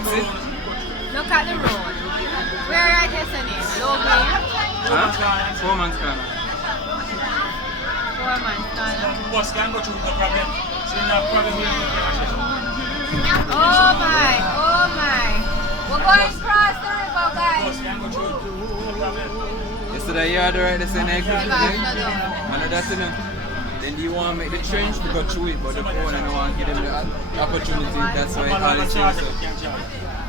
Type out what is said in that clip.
exit. Look at the road. Where are you listening? Low Green? Huh? Foreman's Corner. Foreman's Corner. Bus can go through the problem. So you have problem with Oh my, oh my. We're going across the river, guys. bus can go through the problem. Yesterday you had the right to send exit. Yeah, but no, no. And that's enough. Then do you want to make the change to go through it, but the phone and I want to give them the opportunity. That's why all the change.